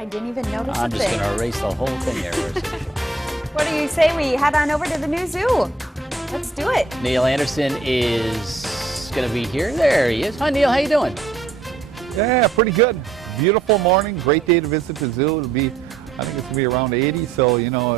I didn't even notice I'm a just thing. going to erase the whole thing there. Where's it? What do you say we head on over to the new zoo? Let's do it. Neil Anderson is going to be here. There he is. Hi, Neil. How you doing? Yeah, pretty good. Beautiful morning. Great day to visit the zoo. It'll be, I think it's going to be around 80. So, you know,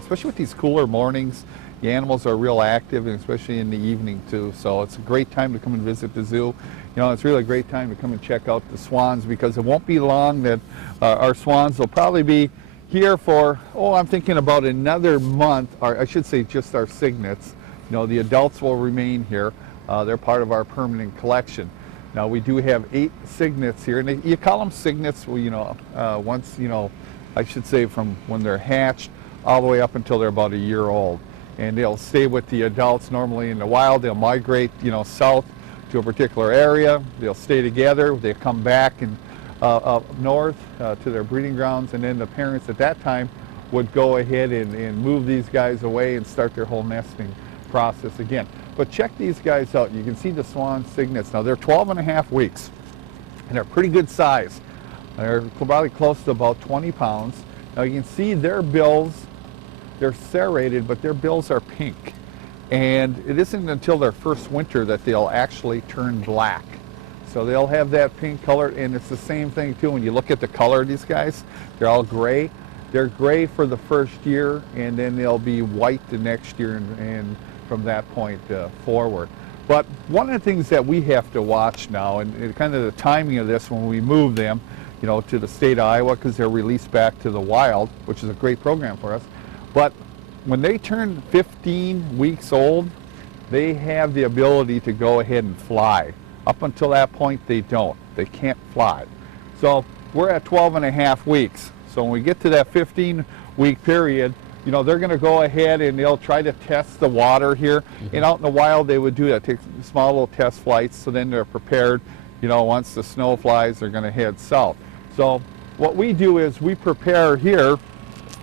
especially with these cooler mornings, the animals are real active, and especially in the evening too. So it's a great time to come and visit the zoo. You know, it's really a great time to come and check out the swans, because it won't be long that our swans will probably be here for, I'm thinking about another month, or I should say just our cygnets. You know, the adults will remain here. They're part of our permanent collection. Now, we do have 8 cygnets here, and you call them cygnets, well, you know, once, you know, I should say from when they're hatched all the way up until they're about a year old. And they'll stay with the adults normally in the wild. They'll migrate, you know, south to a particular area. They'll stay together. They come back and up north to their breeding grounds, and then the parents at that time would go ahead and move these guys away and start their whole nesting process again. But check these guys out. You can see the swan cygnets. Now, they're 12.5 weeks, and they're pretty good size. They're probably close to about 20 pounds. Now, you can see their bills, they're serrated, but their bills are pink. And it isn't until their first winter that they'll actually turn black. So they'll have that pink color, and it's the same thing too. When you look at the color of these guys, they're all gray. They're gray for the first year, and then they'll be white the next year, and from that point forward. But one of the things that we have to watch now, and kind of the timing of this when we move them, you know, to the state of Iowa, because they're released back to the wild, which is a great program for us. But when they turn 15 weeks old, they have the ability to go ahead and fly. Up until that point, they don't. They can't fly. So we're at 12.5 weeks. So when we get to that 15-week period, you know, they're going to go ahead and they'll try to test the water here. And out in the wild, they would do that, take small little test flights, so then they're prepared. You know, once the snow flies, they're going to head south. So what we do is we prepare here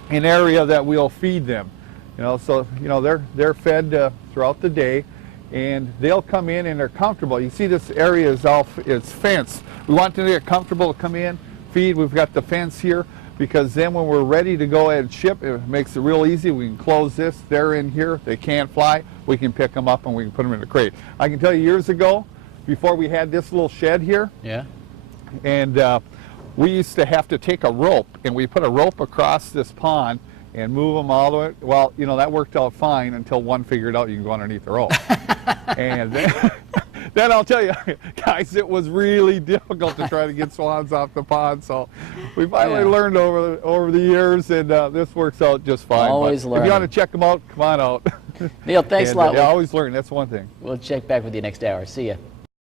an area that we'll feed them. You know, so, you know, they're fed throughout the day, and they'll come in and they're comfortable. You see this area is it's fenced. We want them to get comfortable to come in, feed. We've got the fence here, because then when we're ready to go ahead and ship, it makes it real easy. We can close this. They're in here. They can't fly. We can pick them up and we can put them in a crate. I can tell you, years ago, before we had this little shed here, and we used to have to take a rope, and we put a rope across this pond and move them all the way. Well, you know, that worked out fine until one figured out you can go underneath the rope. And then I'll tell you, guys, it was really difficult to try to get swans off the pond. So we finally learned over the years, and this works out just fine. Always learning. If you want to check them out, come on out. Neil, thanks a lot. Yeah, always learn. That's one thing. We'll check back with you next hour. See ya.